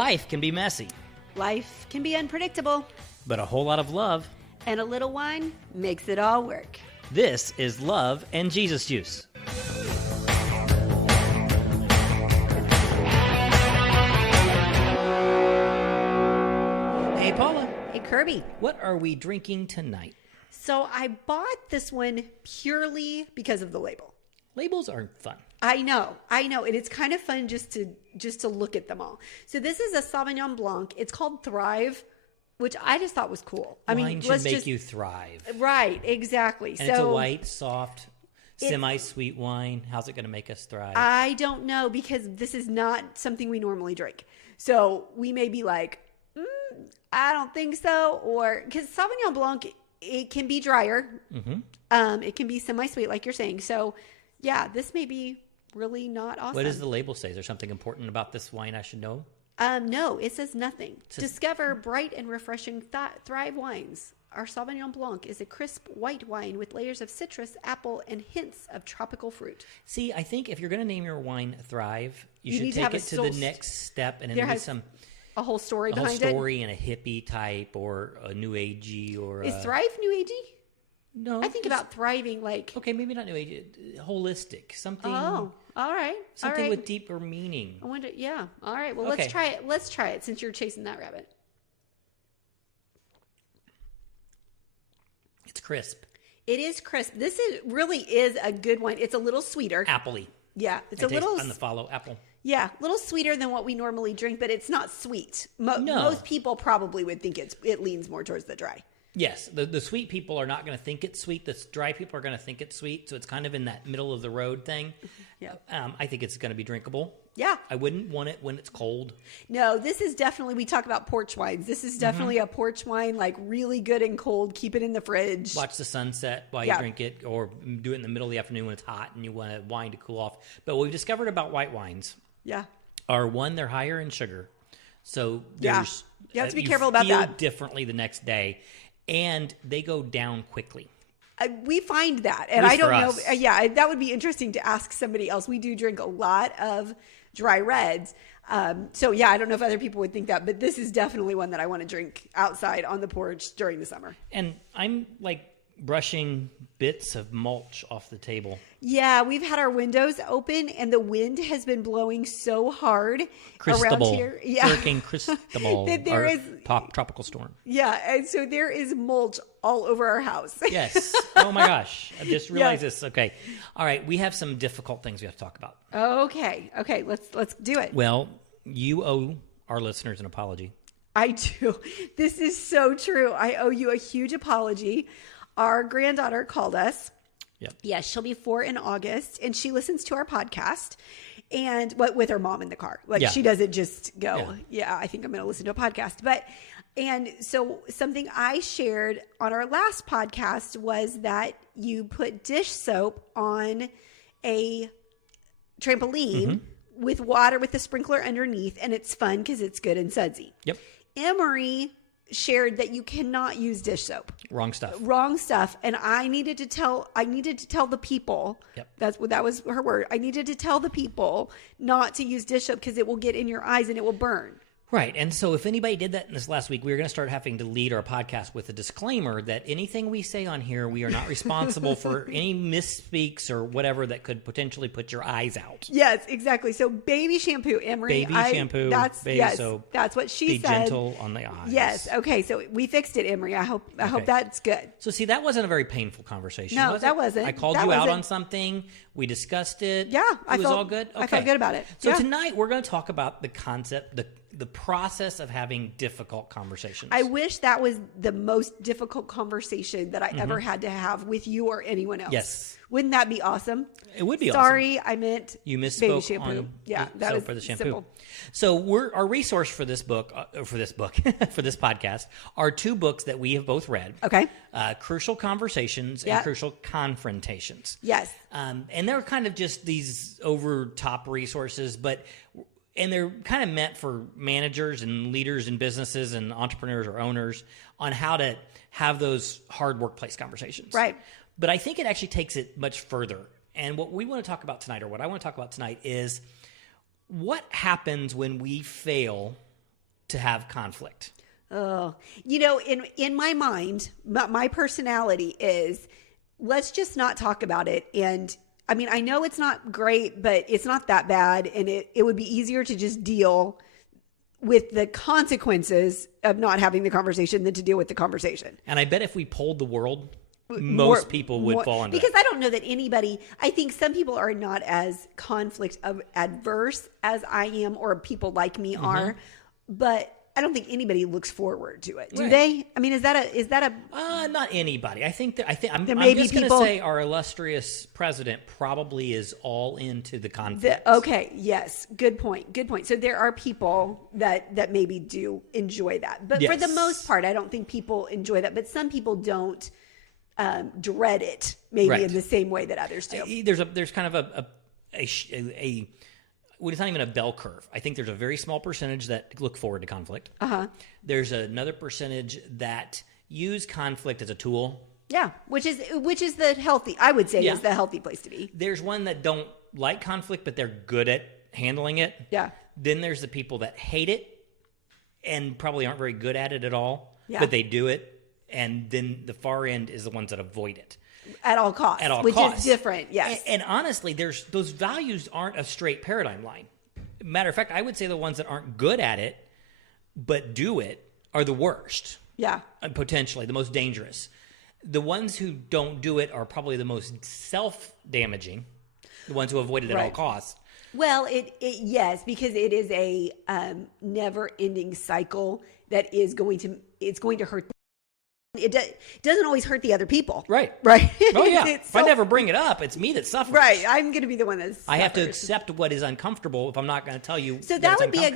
Life can be messy, Life can be unpredictable, but a whole lot of love. and a little wine makes it all work. This is Love and Jesus Juice. Hey, Paula. Hey, Kirby. What are we drinking tonight? So I bought this one purely because of the label. Labels aren't fun. I know, and it's kind of fun just to look at them all. So this is a Sauvignon Blanc. It's called Thrive, which I just thought was cool. Wine should make you thrive. Right, exactly. And it's a white, soft, semi-sweet wine. How's it going to make us thrive? I don't know, because this is not something we normally drink. So we may be like, I don't think so, or because Sauvignon Blanc, it can be drier. Mm-hmm. It can be semi-sweet, like you're saying. So yeah, this may be really not awesome. What does the label say? Is there something important about this wine I should know? No, it says nothing. Discover bright and refreshing Thrive wines. Our Sauvignon Blanc is a crisp white wine with layers of citrus, apple, and hints of tropical fruit. See, I think if you're going to name your wine Thrive, you should need to take have it to the next step and then maybe a whole story a behind whole story and a hippie type or a new agey or Is Thrive new agey? No, I think about thriving like maybe not new age, holistic, something. Oh, all right, something all right. with deeper meaning. I wonder. Yeah, all right. Well, let's try it. Let's try it since you're chasing that rabbit. It's crisp. It is crisp. This really is a good wine. It's a little sweeter. Appley. Yeah, it's a little on the follow apple. Yeah, a little sweeter than what we normally drink, but it's not sweet. No. Most people probably would think it leans more towards the dry. Yes, the sweet people are not going to think it's sweet. The dry people are going to think it's sweet. So it's kind of in that middle of the road thing. Yeah. I think it's going to be drinkable. Yeah. I wouldn't want it when it's cold. No, this is definitely, we talk about porch wines. This is definitely a porch wine, like really good and cold. Keep it in the fridge. Watch the sunset while you drink it, or do it in the middle of the afternoon when it's hot and you want a wine to cool off. But what we've discovered about white wines are, one, they're higher in sugar. So there's, you have to be careful about that. You feel differently the next day. And they go down quickly. We find that. And I don't know. That would be interesting to ask somebody else. We do drink a lot of dry reds. So, I don't know if other people would think that. But this is definitely one that I want to drink outside on the porch during the summer. And I'm like brushing bits of mulch off the table. Yeah, we've had our windows open and the wind has been blowing so hard around here. Yeah. Hurricane Cristobal. That there is tropical storm. Yeah, and so there is mulch all over our house. Yes. Oh my gosh. I just realized this. Okay. All right. We have some difficult things we have to talk about. Okay. Let's do it. Well, you owe our listeners an apology. I do. This is so true. I owe you a huge apology. Our granddaughter called us. Yep. Yes, she'll be 4 in August, and she listens to our podcast, and with her mom in the car. She doesn't just go, I think I'm going to listen to a podcast. And so something I shared on our last podcast was that you put dish soap on a trampoline with water with the sprinkler underneath, and it's fun because it's good and sudsy. Yep. Emery shared that you cannot use dish soap. Wrong stuff. And I needed to tell the people. Yep. That was her word. I needed to tell the people not to use dish soap because it will get in your eyes and it will burn. Right. And so if anybody did that in this last week, we were going to start having to lead our podcast with a disclaimer that anything we say on here, we are not responsible for any misspeaks or whatever that could potentially put your eyes out. Yes, exactly. So baby shampoo, Emery. Shampoo, baby soap. That's what she said. Be gentle on the eyes. Yes. Okay. So we fixed it, Emery. I hope that's good. So see, that wasn't a very painful conversation. No, that wasn't. I called you out on something. We discussed it. Yeah. It was all good. Okay. I felt good about it. So tonight we're going to talk about the concept, the process of having difficult conversations. I wish that was the most difficult conversation that I ever had to have with you or anyone else. Yes. Wouldn't that be awesome? It would be Sorry, awesome. I meant you misspoke baby shampoo. on that was for the shampoo. Simple. So our resource for this book, for this podcast, are 2 books that we have both read. Okay. Crucial Conversations and Crucial Confrontations. Yes. And they're kind of just these over top resources, and they're kind of meant for managers and leaders in businesses and entrepreneurs or owners on how to have those hard workplace conversations. Right. But I think it actually takes it much further. And what we want to talk about tonight, or what I want to talk about tonight, is what happens when we fail to have conflict? Oh, in my mind, my personality is, let's just not talk about it. And I mean, I know it's not great, but it's not that bad. And it would be easier to just deal with the consequences of not having the conversation than to deal with the conversation. And I bet if we polled the world, most people would fall into because that. I don't know that anybody, I think some people are not as conflict adverse as I am, or people like me are, but I don't think anybody looks forward to it. Do they? I mean, is that a not anybody. I'm just going to say our illustrious president probably is all into the conflict. Okay. Yes. Good point. So there are people that maybe do enjoy that, but for the most part, I don't think people enjoy that, but some people don't dread it maybe in the same way that others do. There's kind of it's not even a bell curve. I think there's a very small percentage that look forward to conflict. There's another percentage that use conflict as a tool. Yeah, which is the healthy, I would say, is the healthy place to be. There's one that don't like conflict, but they're good at handling it. Yeah. Then there's the people that hate it and probably aren't very good at it at all, but they do it. And then the far end is the ones that avoid it. At all costs. Which is different, yes. And honestly, those values aren't a straight paradigm line. Matter of fact, I would say the ones that aren't good at it, but do it, are the worst. Yeah. Potentially, the most dangerous. The ones who don't do it are probably the most self-damaging, the ones who avoid it at all costs. Well, yes, because it is a never-ending cycle that is going to hurt. It doesn't always hurt the other people. Right. Oh, yeah. If I never bring it up, it's me that suffers. Right. I'm going to be the one that suffers. I have to accept what is uncomfortable if I'm not going to tell you. So that would be a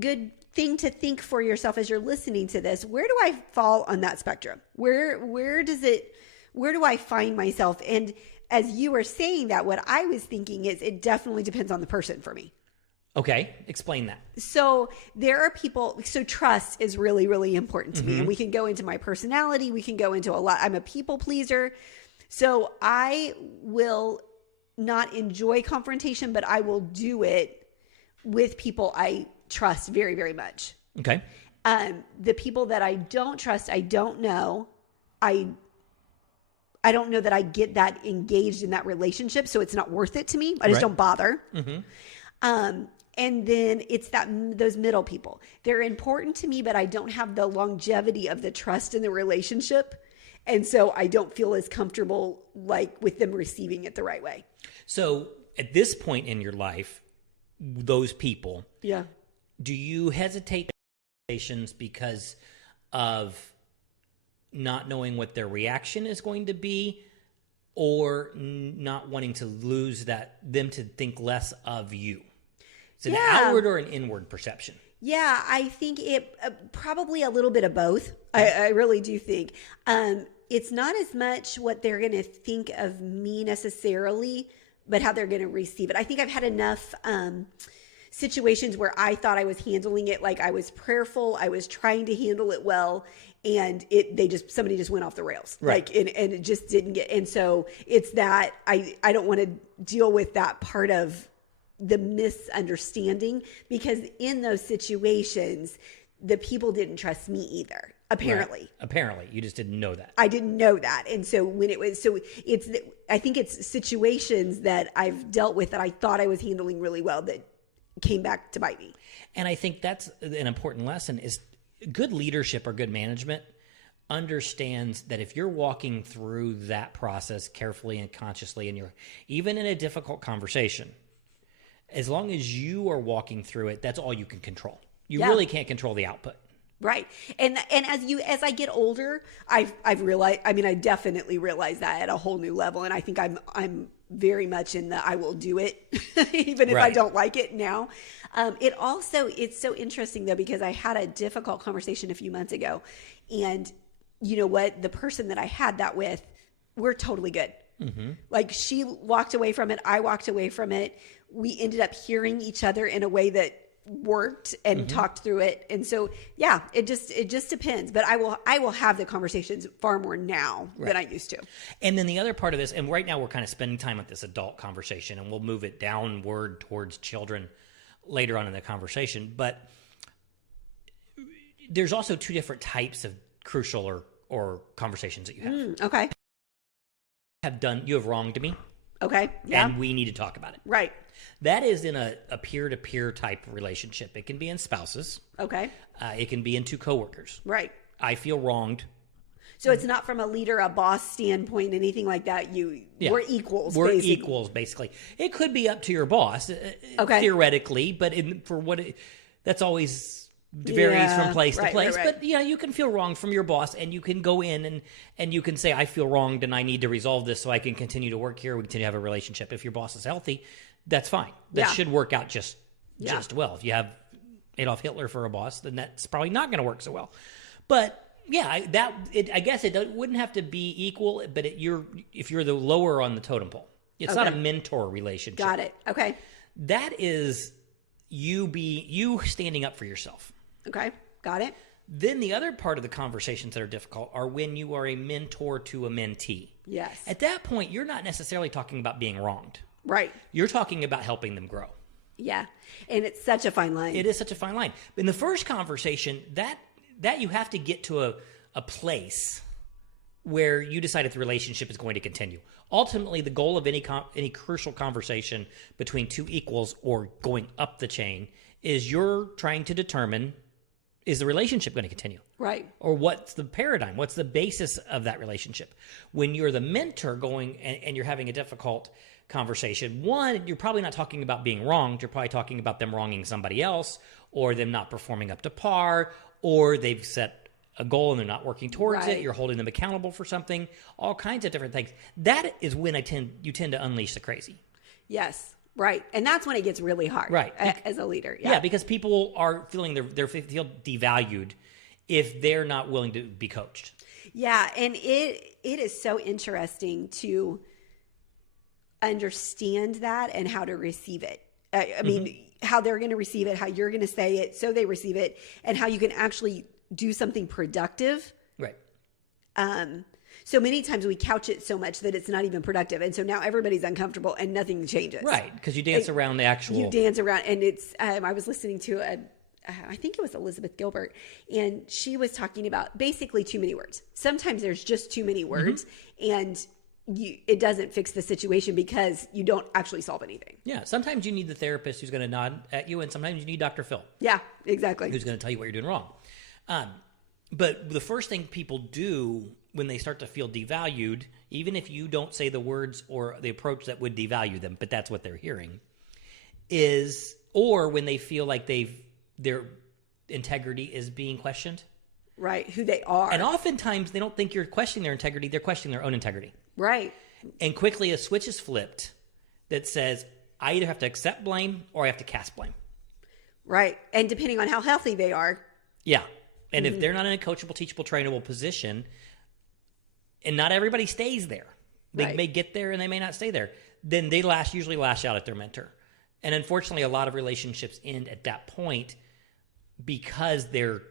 good thing to think for yourself as you're listening to this. Where do I fall on that spectrum? Where do I find myself? And as you were saying that, what I was thinking is it definitely depends on the person for me. Okay, explain that. So there are people, so trust is really, really important to me. And we can go into my personality. We can go into a lot. I'm a people pleaser. So I will not enjoy confrontation, but I will do it with people I trust very, very much. Okay. The people that I don't trust, I don't know. I don't know that I get that engaged in that relationship. So it's not worth it to me. I just don't bother. And then it's those middle people. They're important to me, but I don't have the longevity of the trust in the relationship. And so I don't feel as comfortable with them receiving it the right way. So at this point in your life, those people, do you hesitate because of not knowing what their reaction is going to be, or not wanting to lose them to think less of you? It's an outward or an inward perception? Yeah, I think it probably a little bit of both. I really do think. It's not as much what they're going to think of me necessarily, but how they're going to receive it. I think I've had enough situations where I thought I was handling it like I was prayerful, I was trying to handle it well, and somebody just went off the rails. Right. And it just didn't get. And so it's that I don't want to deal with that part of the misunderstanding, because in those situations, the people didn't trust me either. Apparently. Right. Apparently. You just didn't know that. I didn't know that. And so I think it's situations that I've dealt with that I thought I was handling really well that came back to bite me. And I think that's an important lesson is good leadership or good management understands that if you're walking through that process carefully and consciously, and you're even in a difficult conversation, as long as you are walking through it, that's all you can control. You really can't control the output. Right. And as I get older, I've realized, I mean, I definitely realize that at a whole new level. And I think I'm very much in the I will do it, even if I don't like it now. It's so interesting though, because I had a difficult conversation a few months ago, and you know what? The person that I had that with, we're totally good. Like she walked away from it. I walked away from it. We ended up hearing each other in a way that worked and talked through it. And so, it just depends, but I will have the conversations far more now than I used to. And then the other part of this, and right now we're kind of spending time with this adult conversation, and we'll move it downward towards children later on in the conversation. But there's also two different types of crucial or conversations that you have. Okay. You have wronged me. Okay. Yeah. And we need to talk about it. Right. That is in a peer-to-peer type relationship. It can be in spouses. Okay. It can be in two coworkers. Right. I feel wronged. So it's not from a leader, a boss standpoint, anything like that. We're equals. We're basically. equals, basically. It could be up to your boss, theoretically, but that's always varies from place to place. Right. But you can feel wronged from your boss, and you can go in and you can say, I feel wronged and I need to resolve this so I can continue to work here. We continue to have a relationship. If your boss is healthy, that's fine. That should work out just well. If you have Adolf Hitler for a boss, then that's probably not going to work so well. But I guess it wouldn't have to be equal, but if you're the lower on the totem pole, it's not a mentor relationship. Got it. Okay. That is you standing up for yourself. Okay. Got it. Then the other part of the conversations that are difficult are when you are a mentor to a mentee. Yes. At that point, you're not necessarily talking about being wronged. Right. You're talking about helping them grow. Yeah. And it's such a fine line. It is such a fine line. In the first conversation, that you have to get to a place where you decide if the relationship is going to continue. Ultimately, the goal of any crucial conversation between two equals or going up the chain is you're trying to determine, is the relationship going to continue? Right. Or what's the paradigm? What's the basis of that relationship? When you're the mentor going and you're having a difficult conversation, one, you're probably not talking about being wronged. You're probably talking about them wronging somebody else, or them not performing up to par, or they've set a goal and they're not working towards it. You're holding them accountable for something, all kinds of different things. That is when you tend to unleash the crazy. Yes. Right. And that's when it gets really hard. Right. As a leader. Yeah. Because people are feeling they feel devalued if they're not willing to be coached. Yeah. And it is so interesting to understand that and how to receive it. I mean, how they're going to receive it, how you're going to say it so they receive it, and how you can actually do something productive. Right. So many times we couch it so much that it's not even productive. And so now everybody's uncomfortable and nothing changes. Right. Because you dance around the actual. You dance around. And it's, I was listening to I think it was Elizabeth Gilbert, and she was talking about basically too many words. Sometimes there's just too many words, and it doesn't fix the situation because you don't actually solve anything. Yeah. Sometimes you need the therapist who's going to nod at you, and sometimes you need Dr. Phil. Yeah, exactly. Who's going to tell you what you're doing wrong. But the first thing people do when they start to feel devalued, even if you don't say the words or the approach that would devalue them, but that's what they're hearing, or when they feel like their integrity is being questioned. Right, who they are. And oftentimes they don't think you're questioning their integrity, they're questioning their own integrity. Right. And quickly a switch is flipped that says, I either have to accept blame or I have to cast blame. Right. And depending on how healthy they are. Yeah. And if they're not in a coachable, teachable, trainable position, and not everybody stays there. They may get there and they may not stay there. Then they usually lash out at their mentor. And unfortunately, a lot of relationships end at that point because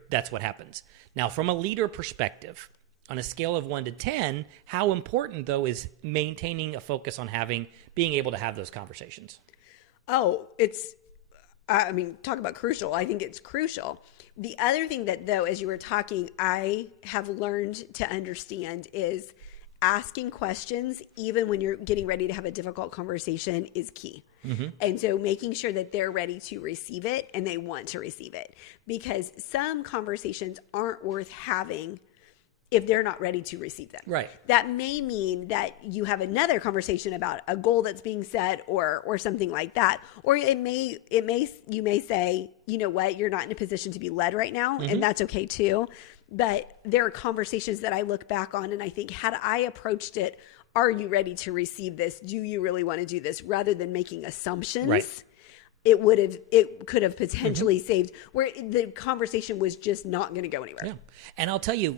that's what happens. Now, from a leader perspective, on a scale of 1 to 10, how important, though, is maintaining a focus on being able to have those conversations? Oh, talk about crucial. I think it's crucial. The other thing that, though, as you were talking, I have learned to understand is asking questions, even when you're getting ready to have a difficult conversation, is key. And so making sure that they're ready to receive it and they want to receive it. Because some conversations aren't worth having if they're not ready to receive them. Right. That may mean that you have another conversation about a goal that's being set or something like that. Or you may say, you know what, you're not in a position to be led right now, and that's okay too. But there are conversations that I look back on and I think, had I approached it, are you ready to receive this? Do you really want to do this? Rather than making assumptions. Right. It could have potentially saved where the conversation was just not going to go anywhere. Yeah. And I'll tell you,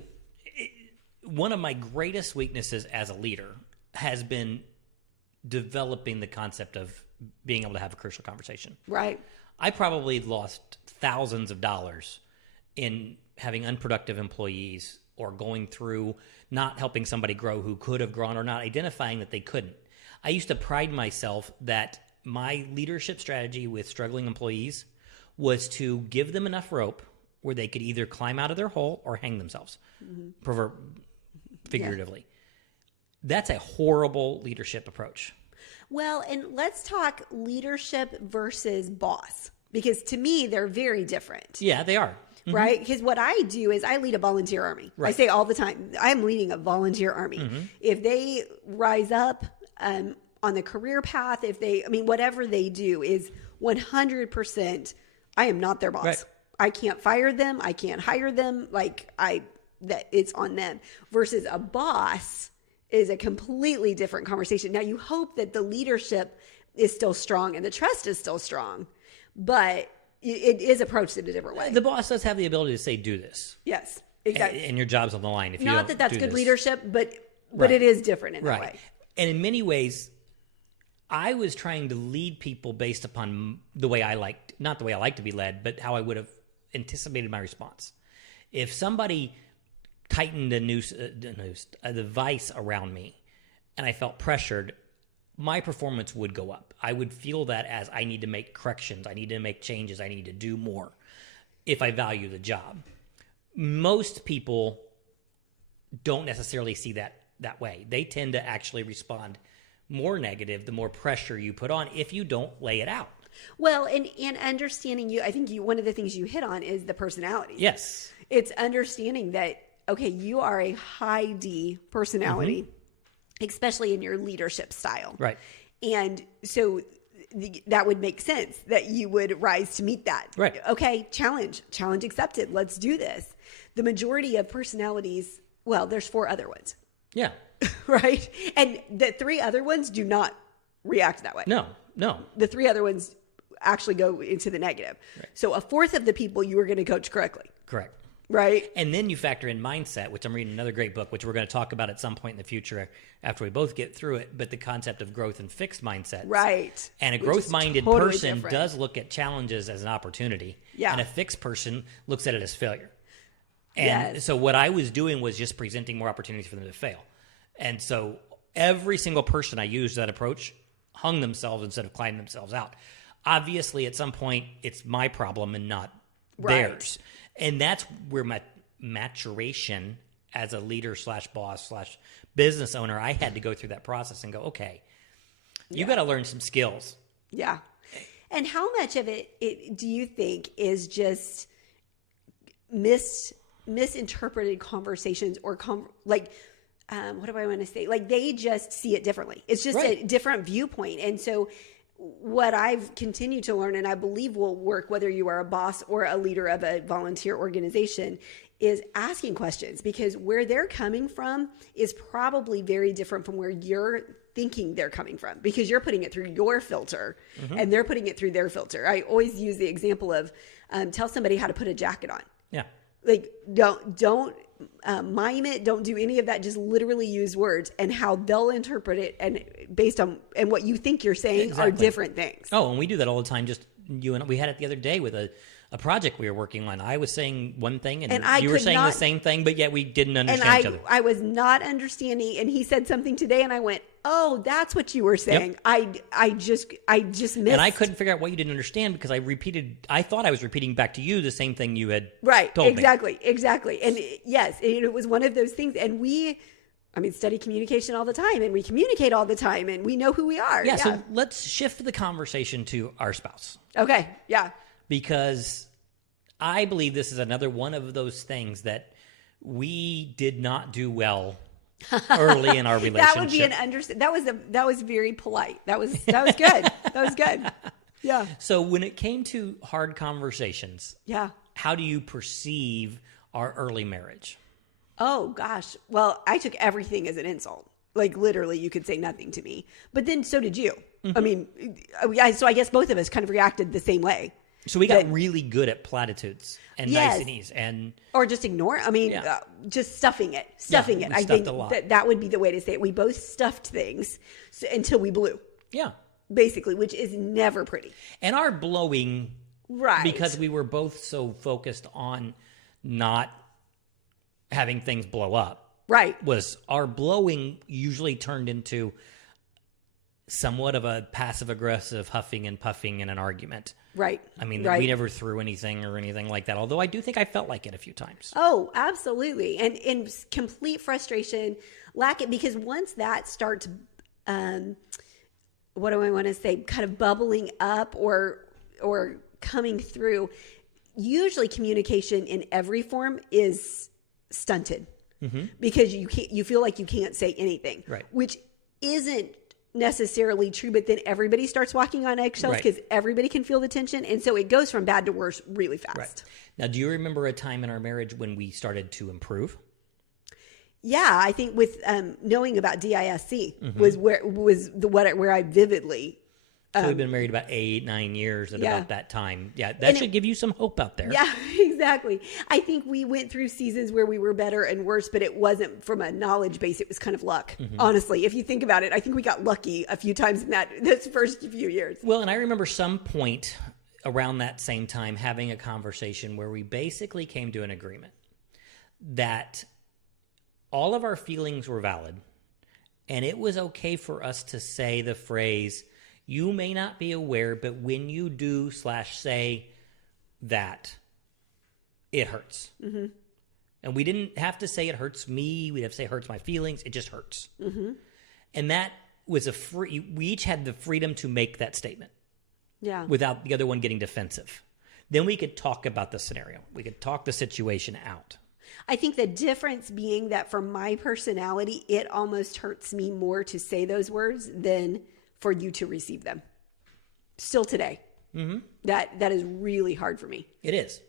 one of my greatest weaknesses as a leader has been developing the concept of being able to have a crucial conversation. Right. I probably lost thousands of dollars in having unproductive employees or going through not helping somebody grow who could have grown or not identifying that they couldn't. I used to pride myself that my leadership strategy with struggling employees was to give them enough rope where they could either climb out of their hole or hang themselves, figuratively. That's a horrible leadership approach. Well, and let's talk leadership versus boss, because to me, they're very different. Yeah, they are. Right? Because what I do is I lead a volunteer army. Right. I say all the time, I'm leading a volunteer army. If they rise up on the career path, whatever they do is 100%, I am not their boss. Right. I can't fire them. I can't hire them. That it's on them. Versus a boss is a completely different conversation. Now, you hope that the leadership is still strong and the trust is still strong, but it is approached in a different way. The boss does have the ability to say, do this. Yes, exactly. And your job's on the line. If you Not don't that's do good this. leadership, but it is different in that way. And in many ways, I was trying to lead people based upon the way not the way I like to be led, but how I would have anticipated my response. If somebody tightened the vice around me and I felt pressured, my performance would go up. I would feel that as I need to make corrections, I need to make changes, I need to do more if I value the job. Most people don't necessarily see that way. They tend to actually respond more negative the more pressure you put on if you don't lay it out. Well, and understanding I think one of the things you hit on is the personality. Yes. It's understanding that, okay, you are a high D personality, especially in your leadership style. Right. And so that would make sense that you would rise to meet that. Right. Okay, challenge accepted. Let's do this. The majority of personalities, well, there's 4 other ones. Yeah. Right? And the 3 other ones do not react that way. No. The 3 other ones actually go into the negative. Right. So a fourth of the people you are going to coach correctly. Correct. Right. And then you factor in mindset, which I'm reading another great book, which we're going to talk about at some point in the future after we both get through it. But the concept of growth and fixed mindsets. Right. And a growth-minded person does look at challenges as an opportunity. Yeah. And a fixed person looks at it as failure. And so what I was doing was just presenting more opportunities for them to fail. And so every single person I used that approach hung themselves instead of climbing themselves out. Obviously, at some point, it's my problem and not theirs. And that's where my maturation as a leader / boss / business owner, I had to go through that process and go, okay, you got to learn some skills. Yeah. And how much of it do you think is just misinterpreted conversations or what do I want to say? Like they just see it differently. It's just a different viewpoint. And so what I've continued to learn, and I believe will work whether you are a boss or a leader of a volunteer organization, is asking questions, because where they're coming from is probably very different from where you're thinking they're coming from, because you're putting it through your filter and they're putting it through their filter. I always use the example of tell somebody how to put a jacket on. Yeah. Like don't mime it. Don't do any of that. Just literally use words, and how they'll interpret it and based on and what you think you're saying are different things. Oh, and we do that all the time. Just you and we had it the other day with a project we were working on. I was saying one thing and you were saying the same thing, but yet we didn't understand each other. I was not understanding, and he said something today and I went, oh, that's what you were saying. Yep. I just missed. And I couldn't figure out what you didn't understand because I thought I was repeating back to you the same thing you had told me. Exactly. And yes, it was one of those things. And we study communication all the time, and we communicate all the time, and we know who we are. Yeah. So let's shift the conversation to our spouse. Okay. Yeah. Because I believe this is another one of those things that we did not do well early in our relationship. That would be an that was very polite. That was good. That was good. Yeah. So when it came to hard conversations, how do you perceive our early marriage? Oh gosh. Well, I took everything as an insult. Like literally, you could say nothing to me. But then so did you. So I guess both of us kind of reacted the same way. So we got really good at platitudes and niceties or just ignore. Just stuffing it. I think that would be the way to say it. We both stuffed things until we blew. Yeah, basically, which is never pretty. And our blowing, because we were both so focused on not having things blow up. Was our blowing usually turned into somewhat of a passive-aggressive huffing and puffing in an argument. Right. I mean, right. we never threw anything or anything like that, although I do think I felt like it a few times. Oh, absolutely. And in complete frustration, because once that starts, what do I want to say, kind of bubbling up or coming through, usually communication in every form is stunted because you feel like you can't say anything, right? Which isn't necessarily true, but then everybody starts walking on eggshells because everybody can feel the tension, and so it goes from bad to worse really fast. Right. Now, do you remember a time in our marriage when we started to improve? Yeah, I think with knowing about DISC where I vividly. So we've been married about 8-9 years at about that time. Yeah, that should give you some hope out there. Yeah, exactly. I think we went through seasons where we were better and worse, but it wasn't from a knowledge base. It was kind of luck. Honestly, if you think about it, I think we got lucky a few times in those first few years. Well, and I remember some point around that same time having a conversation where we basically came to an agreement that all of our feelings were valid, and it was okay for us to say the phrase, "You may not be aware, but when you do /say that, it hurts." And we didn't have to say it hurts me. We'd have to say it hurts my feelings. It just hurts. And that was we each had the freedom to make that statement. Yeah. Without the other one getting defensive. Then we could talk about the scenario. We could talk the situation out. I think the difference being that for my personality, it almost hurts me more to say those words than for you to receive them. Still today. That is really hard for me. It is.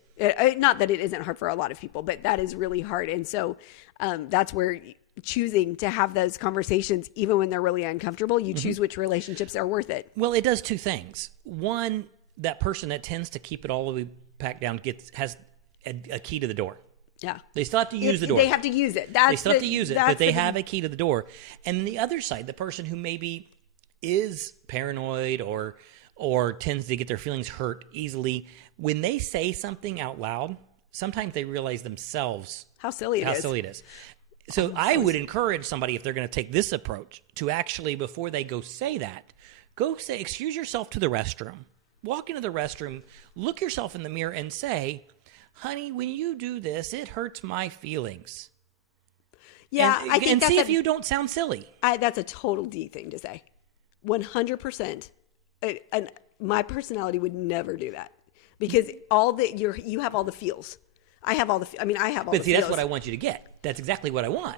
Not that it isn't hard for a lot of people, but that is really hard. And so that's where choosing to have those conversations, even when they're really uncomfortable, you choose which relationships are worth it. Well, it does two things. One, that person that tends to keep it all the way packed down has a key to the door. Yeah. They still have to use the door. They have to use it. They still have to use it, but they have a key to the door. And the other side, the person who maybe is paranoid or tends to get their feelings hurt easily, when they say something out loud, sometimes they realize themselves how silly it is. So I would encourage somebody, if they're going to take this approach, to actually, before they go say that, excuse yourself to the restroom. Walk into the restroom, look yourself in the mirror and say, "Honey, when you do this, it hurts my feelings." Yeah, I think see if you don't sound silly. That's a total D thing to say. 100%. And my personality would never do that because you have all the feels. I have all the feels. But see, that's what I want you to get. That's exactly what I want.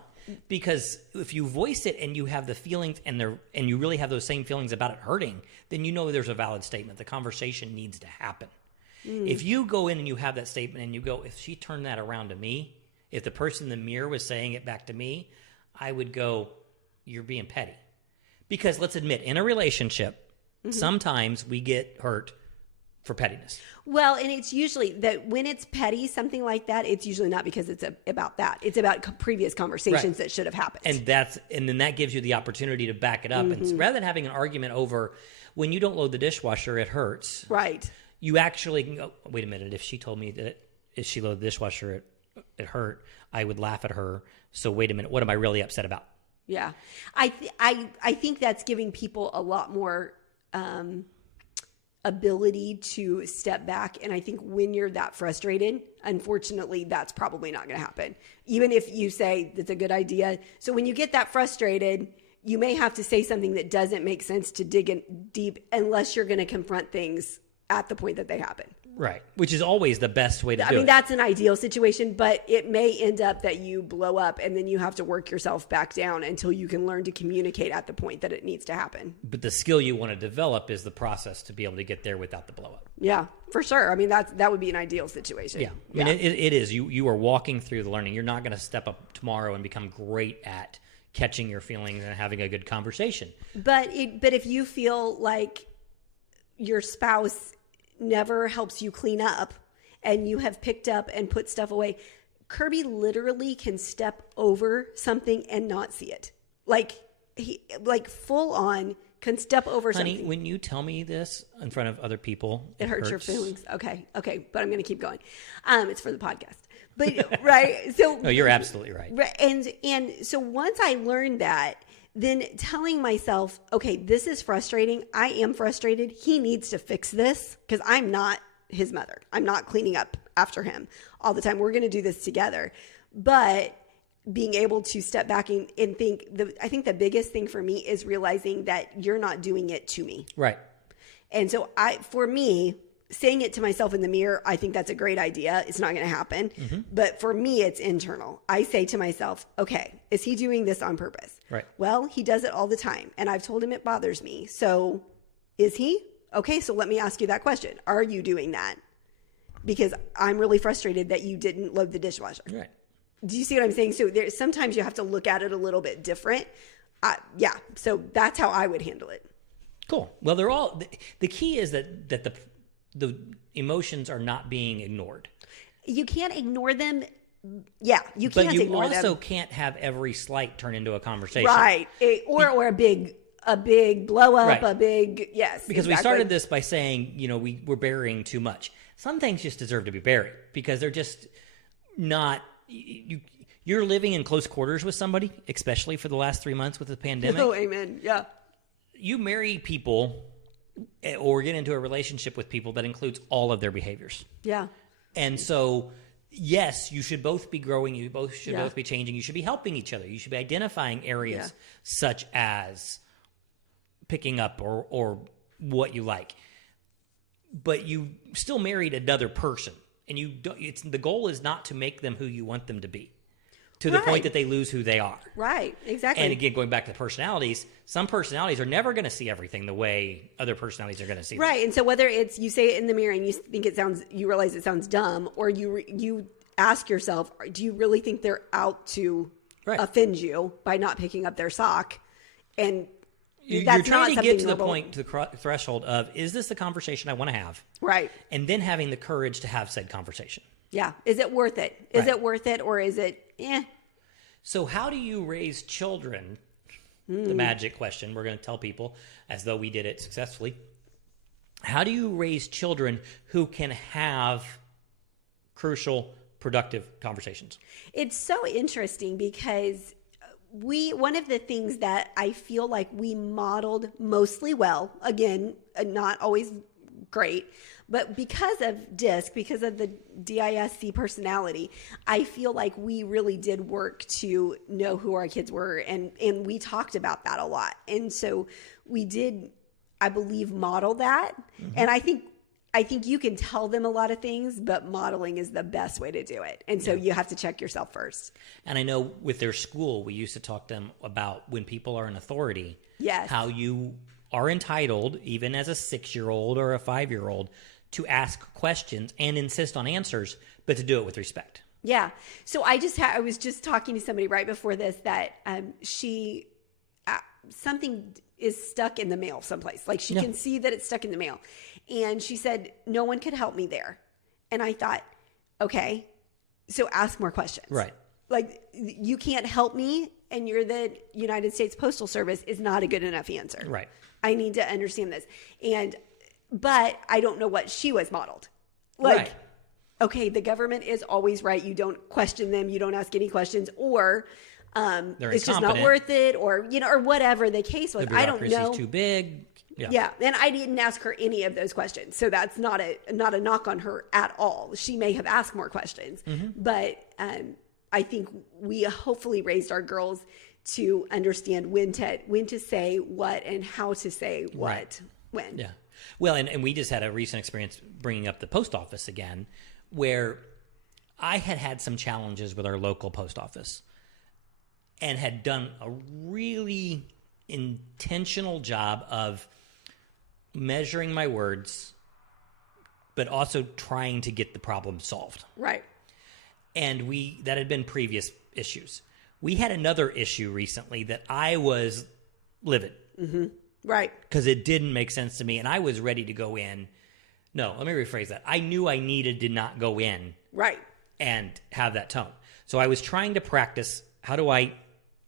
Because if you voice it and you have the feelings and you really have those same feelings about it hurting, then you know there's a valid statement. The conversation needs to happen. If you go in and you have that statement and you go, if she turned that around to me, if the person in the mirror was saying it back to me, I would go, "You're being petty." Because let's admit, in a relationship, sometimes we get hurt for pettiness. Well, and it's usually that when it's petty, something like that, it's usually not because it's about that. It's about previous conversations that should have happened. And then that gives you the opportunity to back it up. And rather than having an argument over when you don't load the dishwasher, it hurts. Right. You actually can go, "Wait a minute, if she told me that if she loaded the dishwasher, it hurt, I would laugh at her. So wait a minute, what am I really upset about?" Yeah. I think that's giving people a lot more ability to step back. And I think when you're that frustrated, unfortunately, that's probably not going to happen. Even if you say that's a good idea. So when you get that frustrated, you may have to say something that doesn't make sense to dig in deep unless you're going to confront things at the point that they happen. Right. Which is always the best way to do it. I mean, that's an ideal situation, but it may end up that you blow up and then you have to work yourself back down until you can learn to communicate at the point that it needs to happen. But the skill you want to develop is the process to be able to get there without the blow up. Yeah, for sure. I mean, that would be an ideal situation. Yeah. I mean, it is. You are walking through the learning. You're not going to step up tomorrow and become great at catching your feelings and having a good conversation. But if you feel like your spouse never helps you clean up and you have picked up and put stuff away, Kirby literally can step over something and not see it. Like full on can step over something. Honey, when you tell me this in front of other people, it hurts your feelings. Okay. But I'm going to keep going. It's for the podcast. But right. So no, you're absolutely right. And so once I learned that, then telling myself, okay, this is frustrating. I am frustrated. He needs to fix this because I'm not his mother. I'm not cleaning up after him all the time. We're going to do this together. But being able to step back and think, I think the biggest thing for me is realizing that you're not doing it to me. Right. And so for me, saying it to myself in the mirror, I think that's a great idea. It's not going to happen. Mm-hmm. But for me, it's internal. I say to myself, okay, is he doing this on purpose? Right. Well, he does it all the time. And I've told him it bothers me. So is he? Okay, so let me ask you that question. Are you doing that? Because I'm really frustrated that you didn't load the dishwasher. Right. Do you see what I'm saying? So sometimes you have to look at it a little bit different. Yeah. So that's how I would handle it. Cool. Well, they're all, the key is that the emotions are not being ignored. You can't ignore them. Yeah, you can't ignore them. But you also can't have every slight turn into a conversation. Right. Or a big blow up, right. A big, yes. Because exactly. We started this by saying, we're burying too much. Some things just deserve to be buried because they're just not, you're living in close quarters with somebody, especially for the last 3 months with the pandemic. Oh, amen. Yeah. You marry people or get into a relationship with people that includes all of their behaviors. Yeah. And so, yes, you should both be growing. You both should both be changing. You should be helping each other. You should be identifying areas such as picking up or what you like. But you still married another person. And the goal is not to make them who you want them to be. To the point that they lose who they are. Right, exactly. And again, going back to the personalities, some personalities are never going to see everything the way other personalities are going to see them. Right, and so whether it's you say it in the mirror and you realize it sounds dumb, or you ask yourself, do you really think they're out to offend you by not picking up their sock? And you're trying to get to the threshold of, is this the conversation I want to have? Right. And then having the courage to have said conversation. Yeah. Is it worth it? Is it worth it, or is it, So how do you raise children? The magic question we're going to tell people as though we did it successfully. How do you raise children who can have crucial, productive conversations? It's so interesting because one of the things that I feel like we modeled mostly well, again, not always great, but because of DISC, because of the DISC personality, I feel like we really did work to know who our kids were, and we talked about that a lot. And so we did, I believe, model that. Mm-hmm. And I think you can tell them a lot of things, but modeling is the best way to do it. And so you have to check yourself first. And I know with their school, we used to talk to them about when people are in authority, how you are entitled, even as a 6-year-old or a 5-year-old, to ask questions and insist on answers, but to do it with respect. Yeah. So I was just talking to somebody right before this that something is stuck in the mail someplace. Like she can see that it's stuck in the mail. And she said, no one could help me there. And I thought, okay, so ask more questions. Right. Like, you can't help me, and you're the United States Postal Service is not a good enough answer. Right. I need to understand this. But I don't know what she was modeled. Like, okay, the government is always right. You don't question them. You don't ask any questions, or it's just not worth it, or or whatever the case was. I don't know. Too big. Yeah. And I didn't ask her any of those questions, so that's not a knock on her at all. She may have asked more questions, but I think we hopefully raised our girls to understand when to say what and how to say what when. Yeah. Well, and we just had a recent experience bringing up the post office again, where I had some challenges with our local post office and had done a really intentional job of measuring my words, but also trying to get the problem solved. Right. And that had been previous issues. We had another issue recently that I was livid. Mm-hmm. Right. Because it didn't make sense to me, and I was ready to go in. No, let me rephrase that. I knew I needed to not go in. Right. And have that tone. So I was trying to practice, how do I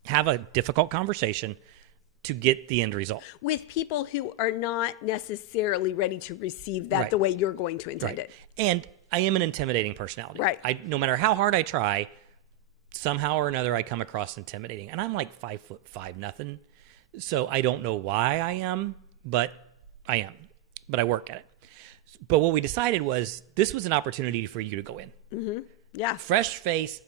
have a difficult conversation to get the end result? With people who are not necessarily ready to receive that the way you're going to intend it. And I am an intimidating personality. Right. No matter how hard I try, somehow or another I come across intimidating. And I'm like 5'5", nothing. So I don't know why I am, but I am. But I work at it. But what we decided was this was an opportunity for you to go in. Mm-hmm. Yeah. Fresh face,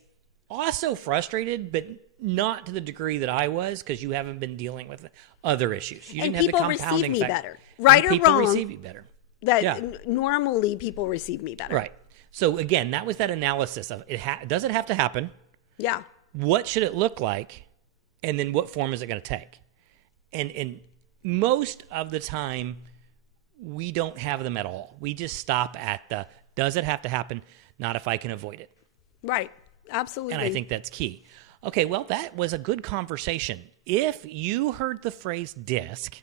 also frustrated, but not to the degree that I was, because you haven't been dealing with other issues. You didn't have the compounding people receive me factor. better. Right or people wrong. People receive you better. Normally people receive me better. Right. So again, that was that analysis of does it have to happen? Yeah. What should it look like? And then what form is it going to take? And most of the time, we don't have them at all. We just stop at the, does it have to happen? Not if I can avoid it. Right. Absolutely. And I think that's key. Okay, well, that was a good conversation. If you heard the phrase disc,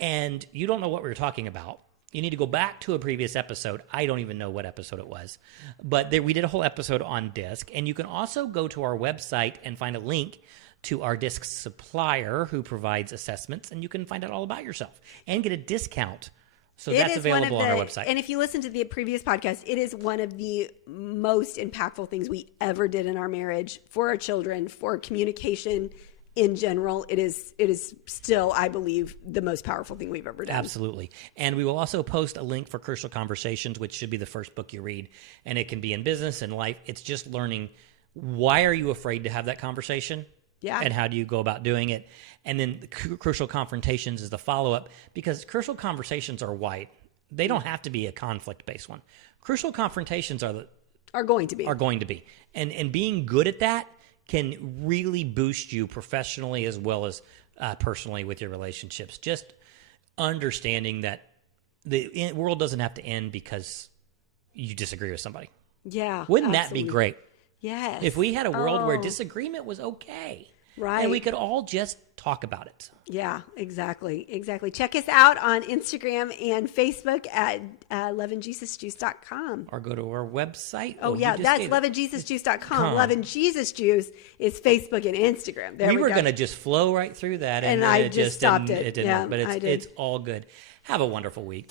and you don't know what we were talking about, you need to go back to a previous episode. I don't even know what episode it was. But we did a whole episode on disc. And you can also go to our website and find a link to our disc supplier who provides assessments. And you can find out all about yourself and get a discount. So that's available on our website. And if you listen to the previous podcast, it is one of the most impactful things we ever did in our marriage, for our children, for communication in general. It is still, I believe, the most powerful thing we've ever done. Absolutely. And we will also post a link for Crucial Conversations, which should be the first book you read. And it can be in business and life. It's just learning, why are you afraid to have that conversation? Yeah. And how do you go about doing it? And then Crucial Confrontations is the follow-up, because Crucial Conversations are wide. They don't have to be a conflict-based one. Crucial Confrontations are going to be. And being good at that can really boost you professionally as well as personally with your relationships. Just understanding that the world doesn't have to end because you disagree with somebody. Yeah. Wouldn't that be great? Yes. If we had a world where disagreement was okay. Right. And we could all just talk about it. Yeah, exactly. Check us out on Instagram and Facebook at loveandjesusjuice.com. Or go to our website. Oh yeah, that's loveandjesusjuice.com. Love and Jesus Juice is Facebook and Instagram. We were going to just flow right through that. And I just stopped it. It didn't, but it's all good. Have a wonderful week.